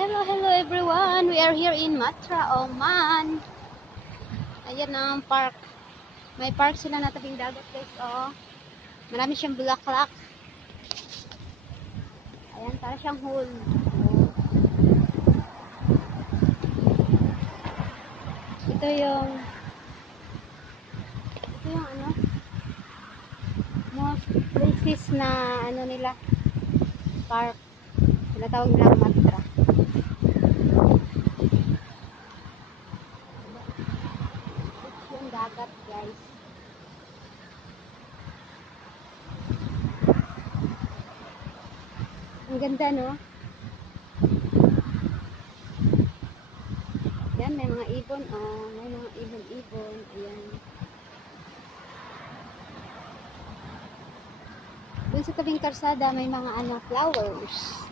Hello, hello everyone. We are here in Matra, Oman. Ayan ang park. May park sila na tabing dagat, guys. Oh. Marami siyang bulaklak. Ayan, para siyang hole. Ito yung ano, most places na ano nila, park. Tinatawag nilang Matra. Ito yung dagat, guys. Ang ganda, no? Yan, may mga ibon. Oh, may mga ibon-ibon. Ayan. Doon sa tabing karsada, may mga ano, flowers.